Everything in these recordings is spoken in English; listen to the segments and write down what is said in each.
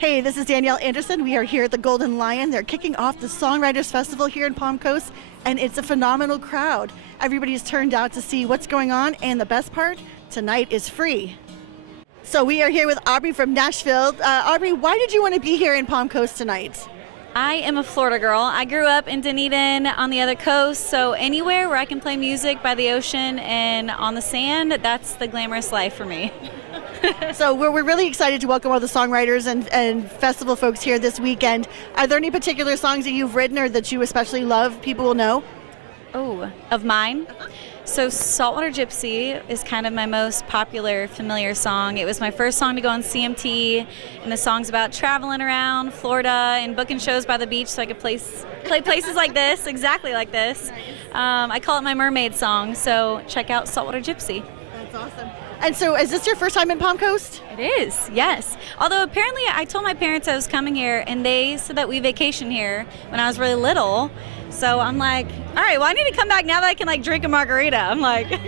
Hey, this is Danielle Anderson. We are here at the Golden Lion. They're kicking off the Songwriters Festival here in Palm Coast, and it's a phenomenal crowd. Everybody's turned out to see what's going on, and the best part, tonight is free. So we are here with Aubrey from Nashville. Aubrey, why did you want to be here in Palm Coast tonight? I am a Florida girl. I grew up in Dunedin on the other coast, so anywhere where I can play music by the ocean and on the sand, that's the glamorous life for me. So we're really excited to welcome all the songwriters and festival folks here this weekend. Are there any particular songs that you've written or that you especially love people will know? Oh, of mine? So Saltwater Gypsy is kind of my most popular, familiar song. It was my first song to go on CMT, and the song's about traveling around Florida and booking shows by the beach so I could play places like this, exactly like this. I call it my mermaid song, so check out Saltwater Gypsy. That's awesome. And so is this your first time in Palm Coast? It is, yes. Although apparently I told my parents I was coming here, and they said that we vacation here when I was really little. So I'm like, all right, well, I need to come back now that I can drink a margarita. I'm like.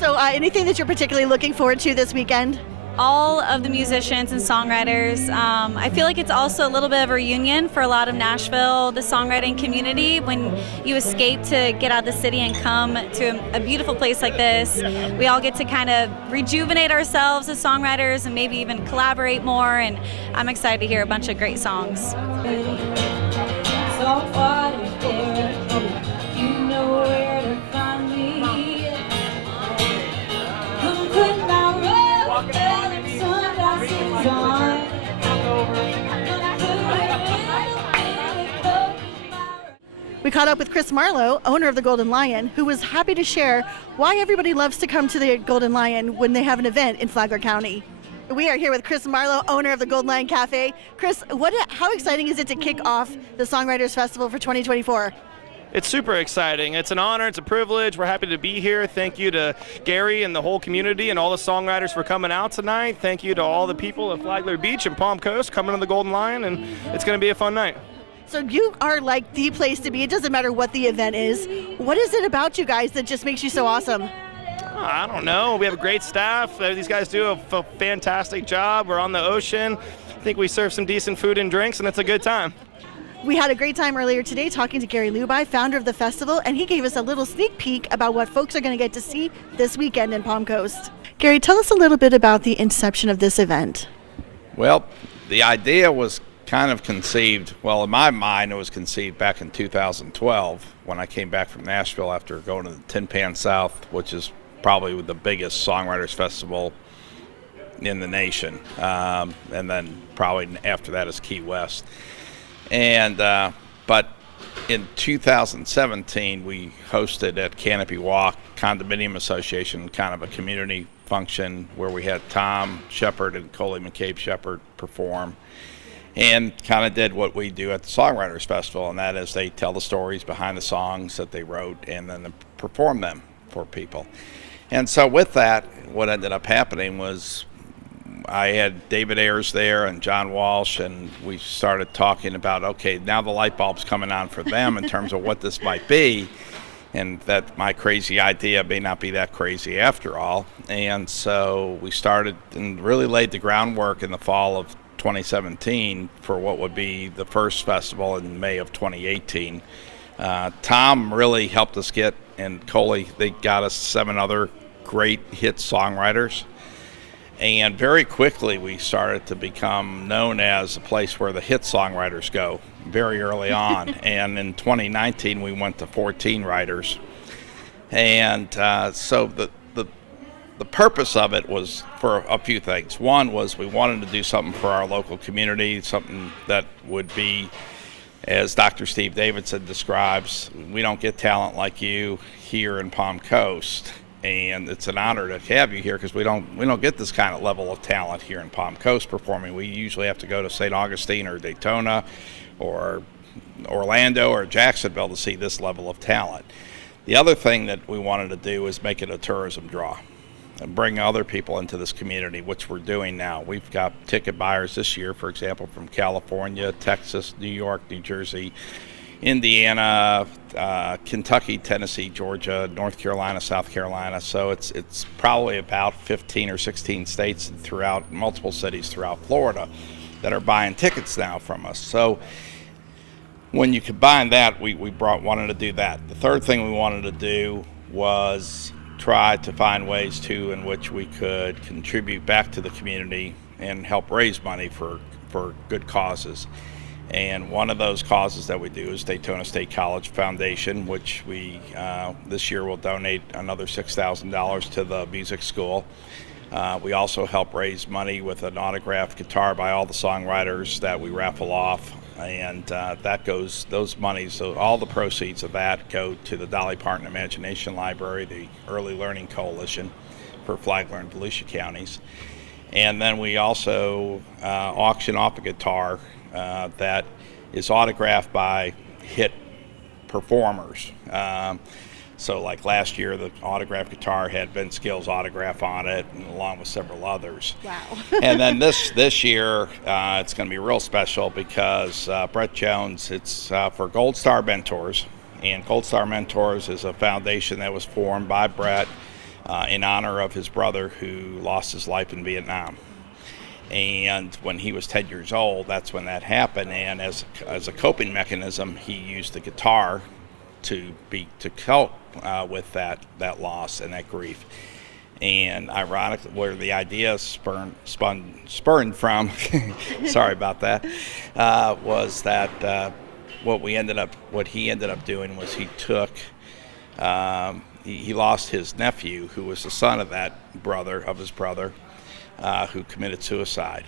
So anything that you're particularly looking forward to this weekend? All of the musicians and songwriters. I feel like it's also a little bit of a reunion for a lot of Nashville, the songwriting community. When you escape to get out of the city and come to a beautiful place like this, we all get to kind of rejuvenate ourselves as songwriters and maybe even collaborate more. And I'm excited to hear a bunch of great songs. We caught up with Chris Marlowe, owner of the Golden Lion, who was happy to share why everybody loves to come to the Golden Lion when they have an event in Flagler County. We are here with Chris Marlowe, owner of the Golden Lion Cafe. Chris, how exciting is it to kick off the Songwriters Festival for 2024? It's super exciting. It's an honor. It's a privilege. We're happy to be here. Thank you to Garry and the whole community and all the songwriters for coming out tonight. Thank you to all the people at Flagler Beach and Palm Coast coming to the Golden Lion, and it's going to be a fun night. So you are like the place to be. It doesn't matter what the event is. What is it about you guys that just makes you so awesome? I don't know. We have a great staff. These guys do a fantastic job. We're on the ocean. I think we serve some decent food and drinks, and it's a good time. We had a great time earlier today talking to Garry Lubi, founder of the festival, and he gave us a little sneak peek about what folks are going to get to see this weekend in Palm Coast. Garry, tell us a little bit about the inception of this event. Well, the idea was kind of conceived, well, in my mind, it was conceived back in 2012 when I came back from Nashville after going to the Tin Pan South, which is probably the biggest songwriters festival in the nation. And then probably after that is Key West. And but in 2017, we hosted at Canopy Walk Condominium Association, kind of a community function where we had Tom Shepard and Coley McCabe Shepard perform, and kind of did what we do at the Songwriters Festival, and that is they tell the stories behind the songs that they wrote and then perform them for people. And so with that, what ended up happening was I had David Ayers there and John Walsh, and we started talking about, okay, now the light bulb's coming on for them in terms of what this might be, and that my crazy idea may not be that crazy after all. And so we started and really laid the groundwork in the fall of 2017 for what would be the first festival in May of 2018. Tom really helped us get, and Coley, they got us 7 other great hit songwriters. And very quickly we started to become known as a place where the hit songwriters go very early on. And in 2019 we went to 14 writers. And so the purpose of it was for a few things. One was we wanted to do something for our local community, something that would be, as Dr. Steve Davidson describes, we don't get talent like you here in Palm Coast. And it's an honor to have you here because we don't get this kind of level of talent here in Palm Coast performing. We usually have to go to St. Augustine or Daytona or Orlando or Jacksonville to see this level of talent. The other thing that we wanted to do is make it a tourism draw and bring other people into this community, which we're doing now. We've got ticket buyers this year, for example, from California, Texas, New York, New Jersey, Indiana, Kentucky, Tennessee, Georgia, North Carolina, South Carolina. So it's probably about 15 or 16 states throughout multiple cities throughout Florida that are buying tickets now from us. So when you combine that, we wanted to do that. The third thing we wanted to do was try to find ways in which we could contribute back to the community and help raise money for good causes. And one of those causes that we do is Daytona State College Foundation, which we this year will donate another $6,000 to the music school. We also help raise money with an autographed guitar by all the songwriters that we raffle off, and those monies, so all the proceeds of that go to the Dolly Parton Imagination Library, the Early Learning Coalition for Flagler and Volusia counties. And then we also auction off a guitar that is autographed by hit performers. So like last year, the autographed guitar had Vince Gill's autograph on it, and along with several others. Wow. And then this year, it's going to be real special because Brett Jones, it's for Gold Star Mentors. And Gold Star Mentors is a foundation that was formed by Brett in honor of his brother who lost his life in Vietnam. And when he was 10 years old, that's when that happened. And as a coping mechanism, he used the guitar to cope with that loss and that grief. And ironically, where the idea spurned from, sorry about that, was that what he ended up doing was he took. He lost his nephew, who was the son of his brother, who committed suicide.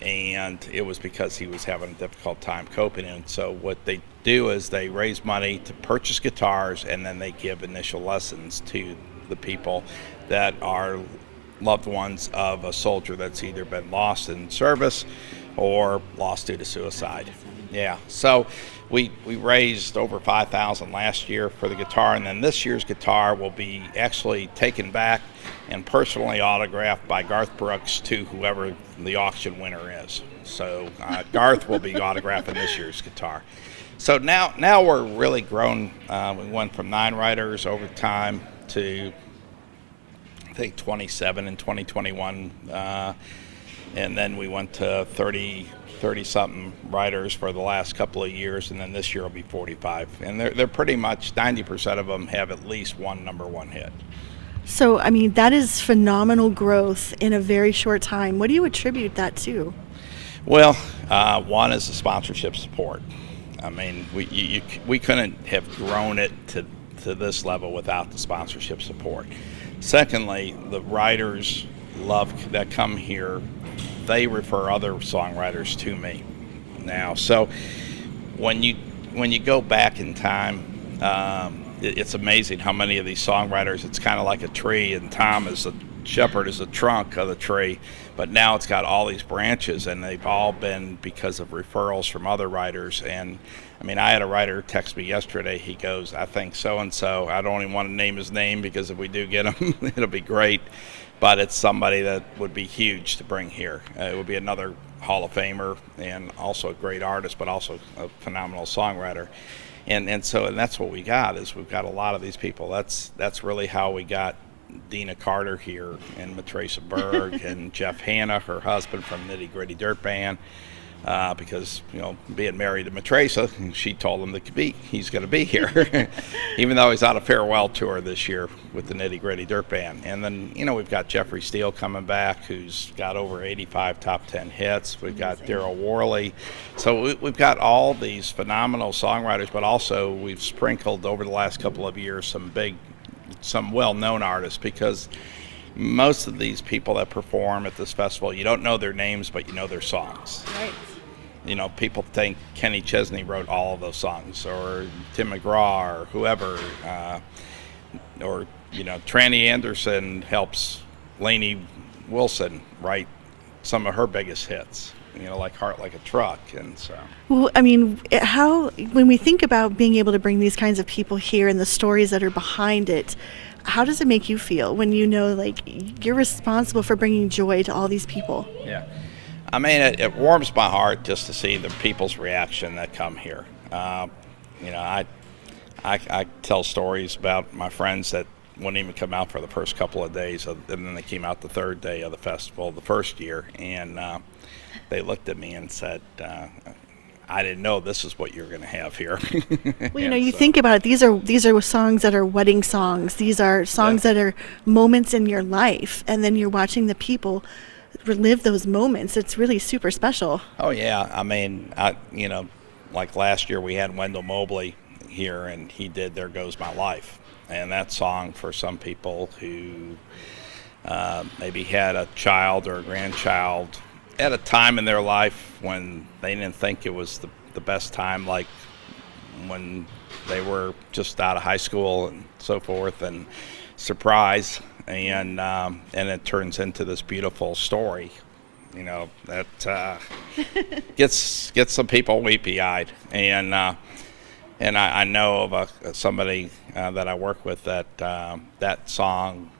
And it was because he was having a difficult time coping. And so what they do is they raise money to purchase guitars, and then they give initial lessons to the people that are loved ones of a soldier that's either been lost in service or lost due to suicide. Yeah, so we raised over $5,000 last year for the guitar, and then this year's guitar will be actually taken back and personally autographed by Garth Brooks to whoever the auction winner is. So Garth will be autographing this year's guitar. So now we're really grown. We went from 9 writers over time to I think 27 in 2021, and then we went to 30-something writers for the last couple of years, and then this year will be 45. And they're pretty much 90% of them have at least one number one hit. So, I mean, that is phenomenal growth in a very short time. What do you attribute that to? Well, one is the sponsorship support. I mean, we couldn't have grown it to this level without the sponsorship support. Secondly, the writers that come here, they refer other songwriters to me now. So when you go back in time, it's amazing how many of these songwriters, it's kind of like a tree, and Tom is the shepherd, is the trunk of the tree, but now it's got all these branches, and they've all been because of referrals from other writers. And I mean, I had a writer text me yesterday. He goes, I think so-and-so, I don't even want to name his name because if we do get him, it'll be great, but it's somebody that would be huge to bring here. It would be another Hall of Famer and also a great artist, but also a phenomenal songwriter. And that's what we got, is we've got a lot of these people. That's really how we got Dina Carter here, and Matresa Berg, and Jeff Hanna, her husband from Nitty Gritty Dirt Band, because being married to Matresa, she told him he's going to be here, even though he's on a farewell tour this year with the Nitty Gritty Dirt Band. And then we've got Jeffrey Steele coming back, who's got over 85 top 10 hits. We've got Daryl Worley. So we've got all these phenomenal songwriters, but also we've sprinkled over the last couple of years some well-known artists, because most of these people that perform at this festival, you don't know their names, but you know their songs. Right. People think Kenny Chesney wrote all of those songs, or Tim McGraw, or whoever, or Tranny Anderson helps Lainey Wilson write some of her biggest hits, like Heart Like a Truck. And so, well, I mean, when we think about being able to bring these kinds of people here and the stories that are behind it, how does it make you feel when you're responsible for bringing joy to all these people? Yeah. I mean, it warms my heart just to see the people's reaction that come here. I tell stories about my friends that wouldn't even come out for the first couple of days, and then they came out the third day of the festival the first year, and they looked at me and said, I didn't know this is what you're going to have here. Well, you think about it. These are songs that are wedding songs. These are songs that are moments in your life, and then you're watching the people relive those moments. It's really super special. Oh yeah, I mean, like last year we had Wendell Mobley here, and he did "There Goes My Life," and that song for some people who maybe had a child or a grandchild at a time in their life when they didn't think it was the best time, like when they were just out of high school and so forth, and surprise, and it turns into this beautiful story, that gets some people weepy-eyed, and I know of somebody that I work with that song.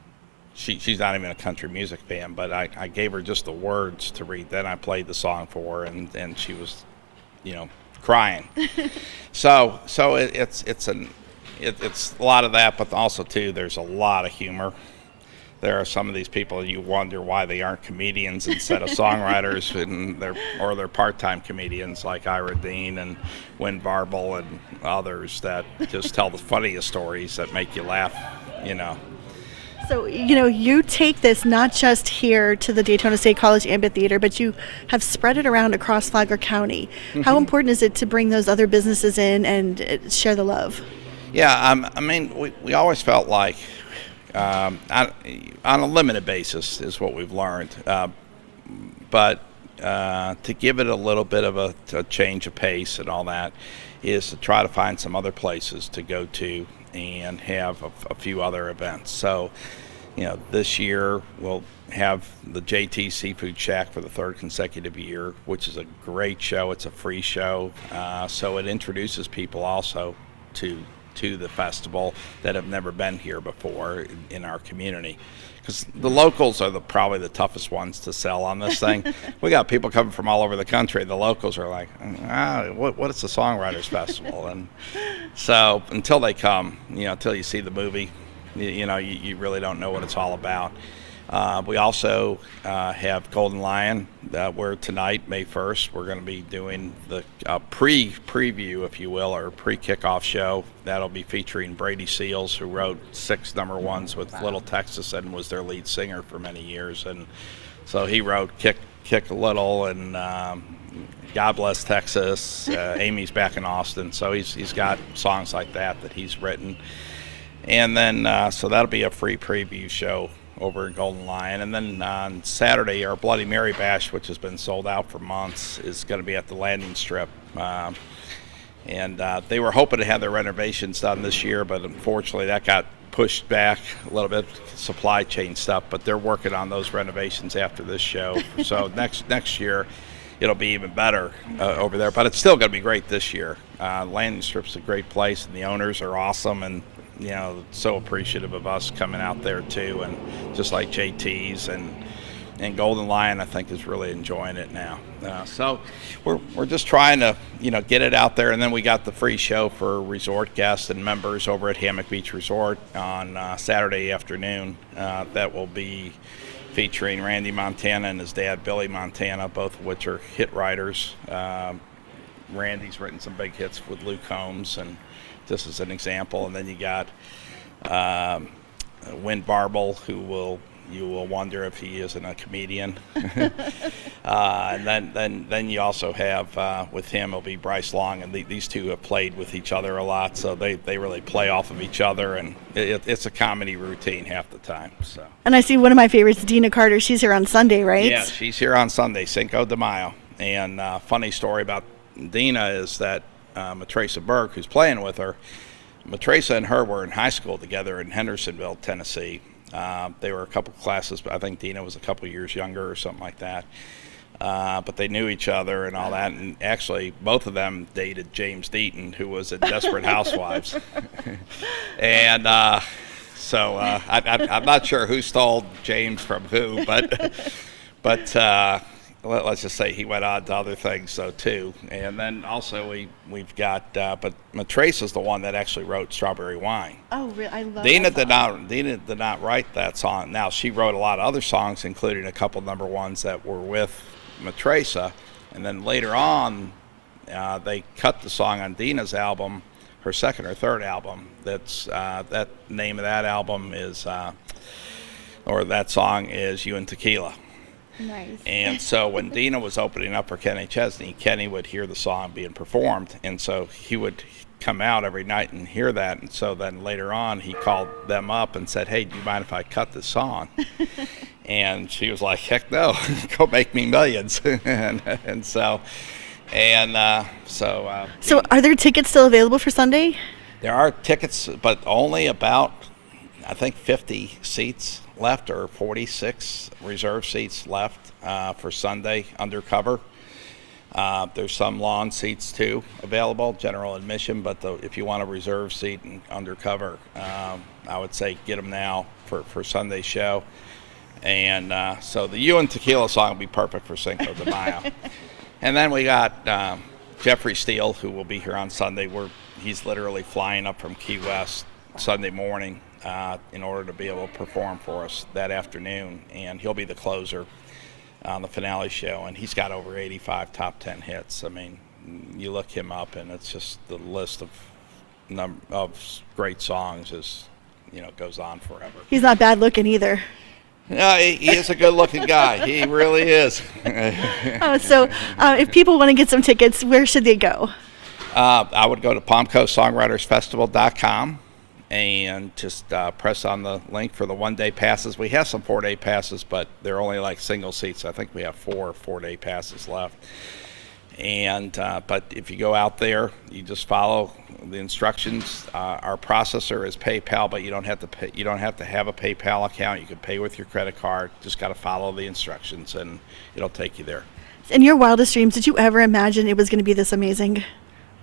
She's not even a country music fan, but I gave her just the words to read. Then I played the song for her, and she was, crying. So it's a lot of that, but also too there's a lot of humor. There are some of these people you wonder why they aren't comedians instead of songwriters, and they're part-time comedians like Ira Dean and Wynn Varble and others that just tell the funniest stories that make you laugh. So, you take this not just here to the Daytona State College Amphitheater, but you have spread it around across Flagler County. Mm-hmm. How important is it to bring those other businesses in and share the love? Yeah, I mean, we always felt like on a limited basis is what we've learned. But to give it a little bit of a change of pace and all that is to try to find some other places to go to and have a few other events. So, this year we'll have the JT Seafood Shack for the third consecutive year, which is a great show. It's a free show, so it introduces people also to the festival that have never been here before in our community. Because the locals are probably the toughest ones to sell on this thing. We got people coming from all over the country. The locals are like, what is the Songwriters Festival? And so until they come, until you see the movie, you really don't know what it's all about. We also have Golden Lion, where tonight, May 1st, we're going to be doing the preview, if you will, or pre-kickoff show. That'll be featuring Brady Seals, who wrote 6 number ones with Little Texas and was their lead singer for many years. And so he wrote Kick a Little and God Bless Texas, Amy's Back in Austin. So he's got songs like that he's written. And then, so that'll be a free preview show over in Golden Lion. And then on Saturday, our Bloody Mary Bash, which has been sold out for months, is going to be at the landing strip. And they were hoping to have their renovations done this year, but unfortunately that got pushed back a little bit, supply chain stuff, but they're working on those renovations after this show. So next year it'll be even better over there, but it's still going to be great this year. Landing strip's a great place, and the owners are awesome, and so appreciative of us coming out there too, and just like JT's and Golden Lion, I think, is really enjoying it now. So we're just trying to get it out there, and then we got the free show for resort guests and members over at Hammock Beach Resort on Saturday afternoon. That will be featuring Randy Montana and his dad Billy Montana, both of which are hit writers. Randy's written some big hits with Luke Combs, and just as an example, and then you got Wynn Varble, who you will wonder if he isn't a comedian. And then you also have with him it'll be Bryce Long, and these two have played with each other a lot, so they really play off of each other, and it's a comedy routine half the time. So. And I see one of my favorites, Dina Carter. She's here on Sunday, right? Yeah, she's here on Sunday, Cinco de Mayo. And funny story about Dina is that Matresa Burke, who's playing with her, Matresa and her were in high school together in Hendersonville, Tennessee. They were a couple classes, but I think Dina was a couple years younger or something like that. But they knew each other and all that, and actually both of them dated James Deaton, who was in Desperate Housewives. And so I'm not sure who stole James from who, but let's just say he went on to other things so too. And then also we've got but Matrace's the one that actually wrote Strawberry Wine. Oh, really? I love Dina that song. Dina did not write that song. Now she wrote a lot of other songs, including a couple number ones that were with Matresa. And then later on, they cut the song on Dina's album, her second or third album. That's that name of that album is, or that song is "You and Tequila." Nice. And so when Dina was opening up for Kenny Chesney, Kenny would hear the song being performed, and so he would come out every night and hear that. And so then later on, he called them up and said, "Hey, do you mind if I cut this song?" And she was like, "Heck no, go make me millions." So are there tickets still available for Sunday? there are tickets, but only about, I think, 50 seats left, or 46 reserve seats left for Sunday undercover. There's some lawn seats too available, general admission, but if you want a reserve seat and undercover, I would say get them now for Sunday's show. And so the You and Tequila song will be perfect for Cinco de Mayo. And then we got Jeffrey Steele, who will be here on Sunday. He's literally flying up from Key West Sunday morning in order to be able to perform for us that afternoon. And he'll be the closer on the finale show. And he's got over 85 top 10 hits. I mean, you look him up, and it's just the list of great songs goes on forever. He's not bad looking either. No, he is a good-looking guy. He really is. So if people want to get some tickets, where should they go? I would go to palmcoastsongwritersfestival.com and just press on the link for the one-day passes. We have some 4-day passes, but they're only like single seats. I think we have 4-day passes left. And but if you go out there, you just follow the instructions. Our processor is PayPal, but you don't have to pay. You don't have to have a PayPal account. You can pay with your credit card. Just got to follow the instructions, and it'll take you there. In your wildest dreams, did you ever imagine it was going to be this amazing?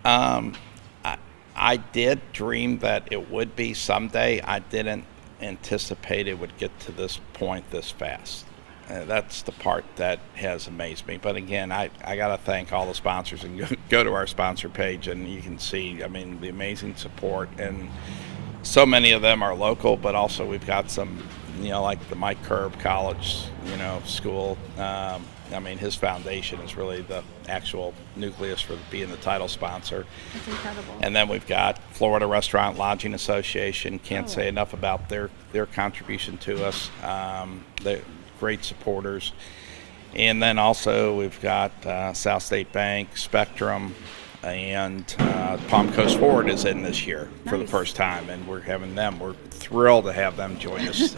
I did dream that it would be someday. I didn't anticipate it would get to this point this fast. That's the part that has amazed me. But again, I got to thank all the sponsors, and go to our sponsor page, and you can see, I mean, the amazing support. And so many of them are local, but also we've got some, like the Mike Curb College, school. I mean, his foundation is really the actual nucleus for being the title sponsor. That's incredible. And then we've got Florida Restaurant Lodging Association. Can't say enough about their contribution to us. They're great supporters. And then also we've got South State Bank, Spectrum, and Palm Coast Ford is in this year for the first time, and we're thrilled to have them join us.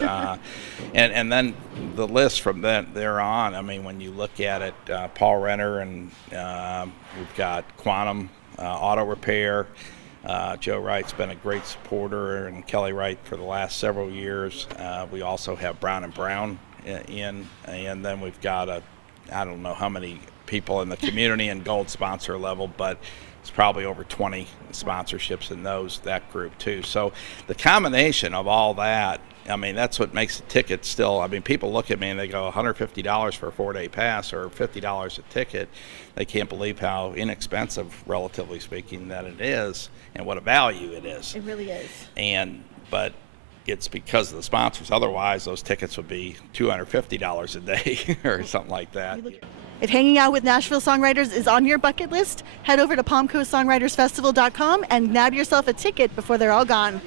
And then the list from there on, I mean, when you look at it, Paul Renner, and we've got Quantum Auto Repair. Joe Wright's been a great supporter, and Kelly Wright for the last several years. We also have Brown & Brown in, and then we've got I don't know how many people in the community and gold sponsor level, but it's probably over 20 sponsorships in that group too. So the combination of all that, I mean, that's what makes the ticket still. I mean, people look at me and they go $150 for a 4-day pass, or $50 a ticket. They can't believe how inexpensive, relatively speaking, that it is, and what a value it is. It really is. But it's because of the sponsors. Otherwise, those tickets would be $250 a day or something like that. If hanging out with Nashville songwriters is on your bucket list, head over to palmcoastsongwritersfestival.com and nab yourself a ticket before they're all gone.